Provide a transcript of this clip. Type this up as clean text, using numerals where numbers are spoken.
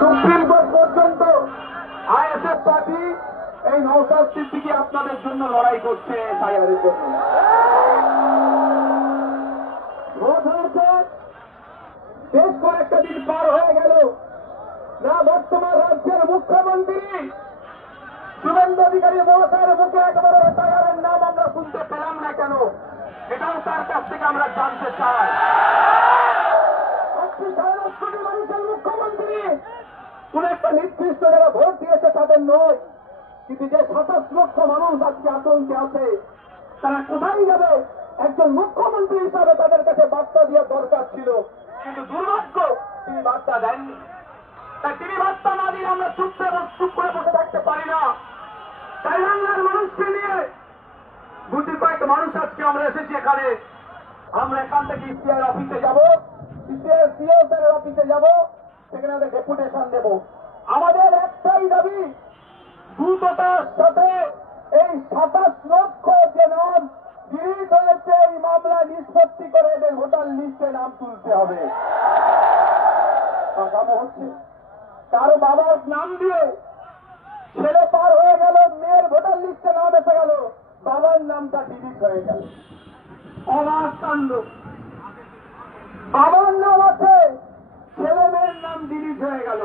Supreme court পর্যন্ত ISF party এই নওশাদ সিদ্দিকী আপনাদের জন্য লড়াই করছে সাইবারের জন্য। ভোট হয়েছে, বেশ কয়েকটা দিন পার হয়ে গেল, না বর্তমান রাজ্যের মুখ্যমন্ত্রী শুভেন্দু অধিকারী মহাশয়ের মুখে একবারে সাইবারের নাম আমরা শুনতে পেলাম না কেন, এটাও তার কাছ থেকে আমরা জানতে চাই। আপনি ১.৫ কোটি মানুষের মুখ্যমন্ত্রী, কোন একটা নির্দিষ্ট যারা ভোট দিয়েছে তাদের নয়, কিন্তু যে ২৭ লক্ষ মানুষ আজকে আতঙ্কে আছে তারা কোথায় যাবে? একজন মুখ্যমন্ত্রী হিসাবে তাদের কাছে বার্তা দেওয়ার দরকার ছিল, কিন্তু দুর্ভাগ্য তিনি বার্তা দেননি। তাই তিনি বার্তা না দিলে আমরা চুপ করে বসে থাকতে পারি না। তাই বাংলার মানুষকে নিয়ে গুটি কয়েক মানুষ আজকে আমরা এসেছি এখানে। আমরা এখান থেকে ইসিআর অফিসে যাব, ইসিআর সিও স্যারের অফিসে যাব, সেখানে আমাদের ডেপুটেশন দেব। আমাদের একটাই দাবি, দ্রুততার সাথে এই ২৭ লক্ষ যে নাম ডিলিট হয়েছে এই মামলা নিষ্পত্তি করে এদের ভোটার লিস্টে নাম তুলতে হবে। হচ্ছে কারো বাবার নাম দিয়ে ছেলে পার হয়ে গেল, মেয়ের ভোটার লিস্টে নাম এসে গেল, বাবার নামটা ডিলিট হয়ে গেল। অবাক কাণ্ড, বাবার নাম আছে, ছেলে মেয়ের নাম ডিলিট হয়ে গেল।